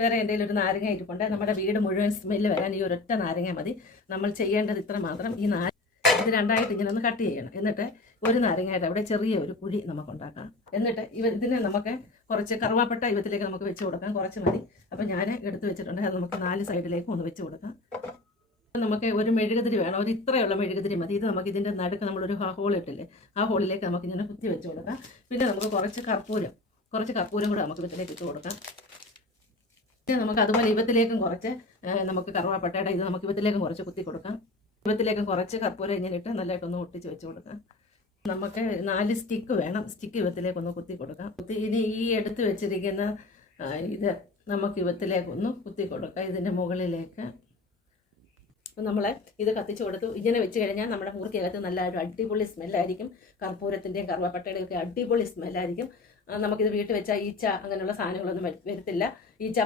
വേറെ എന്തെങ്കിലും ഒരു നാരങ്ങ ഇരിപ്പുണ്ട്. നമ്മുടെ വീട് മുഴുവൻ സ്മെല്ല് വരാൻ ഈ ഒരൊറ്റ നാരങ്ങ മതി. നമ്മൾ ചെയ്യേണ്ടത് ഇത്ര മാത്രം. ഇത് രണ്ടായിട്ട് ഇങ്ങനെ ഒന്ന് കട്ട് ചെയ്യണം. എന്നിട്ട് ഒരു നാരങ്ങയുടെ അവിടെ ചെറിയ ഒരു കുഴി നമുക്ക് ഉണ്ടാക്കാം. എന്നിട്ട് ഇതിന് നമുക്ക് കുറച്ച് കറുവാപ്പട്ട ഇതിലേക്ക് നമുക്ക് വെച്ച് കൊടുക്കാം. കുറച്ച് മതി. അപ്പം ഞാൻ എടുത്ത് വെച്ചിട്ടുണ്ട്. അത് നമുക്ക് 4 സൈഡിലേക്കും ഒന്ന് വെച്ച് കൊടുക്കാം. നമുക്ക് ഒരു മെഴുകുതിരി വേണം. ഒരു ഇത്രയുള്ള മെഴുകുതിരി മതി. ഇത് നമുക്ക് ഇതിൻ്റെ നടുക്ക് നമ്മളൊരു ഹോൾ ഇട്ടില്ലേ, ആ ഹോളിലേക്ക് നമുക്ക് ഇങ്ങനെ കുത്തി വെച്ച് കൊടുക്കാം. പിന്നെ നമുക്ക് കുറച്ച് കർപ്പൂരം കൂടെ നമുക്ക് ഇതിലേക്ക് ഇട്ട് കൊടുക്കാം. പിന്നെ നമുക്ക് അതുപോലെ ഇവത്തിലേക്കും കുറച്ച് നമുക്ക് കറുവാപ്പട്ടയുടെ ഇത് നമുക്ക് ഇവത്തിലേക്കും കുറച്ച് കുത്തി കൊടുക്കാം. ഇവത്തിലേക്കും കുറച്ച് കർപ്പൂരം ഇങ്ങനെ ഇട്ട് നല്ലതായിട്ടൊന്ന് ഒട്ടിച്ച് വെച്ച് കൊടുക്കാം. നമുക്ക് 4 സ്റ്റിക്ക് വേണം. സ്റ്റിക്ക് ഇവത്തിലേക്കൊന്ന് കുത്തി കൊടുക്കാം. ഇനി ഈ എടുത്ത് വെച്ചിരിക്കുന്ന ഇത് നമുക്ക് ഇവത്തിലേക്കൊന്ന് കുത്തി കൊടുക്കാം. ഇതിൻ്റെ മുകളിലേക്ക് നമ്മൾ ഇത് കത്തിച്ച് കൊടുത്തു. ഇങ്ങനെ വെച്ച് കഴിഞ്ഞാൽ നമ്മുടെ മുറുക്കകത്ത് നല്ല ഒരു അടിപൊളി സ്മെല്ലായിരിക്കും. കർപ്പൂരത്തിൻ്റെയും കറുവാപ്പട്ടയുടെയും ഒക്കെ അടിപൊളി സ്മെല്ലായിരിക്കും. നമുക്കിത് വീട്ടിൽ വെച്ചാൽ ഈച്ച അങ്ങനെയുള്ള സാധനങ്ങളൊന്നും വരത്തില്ല. ഈച്ച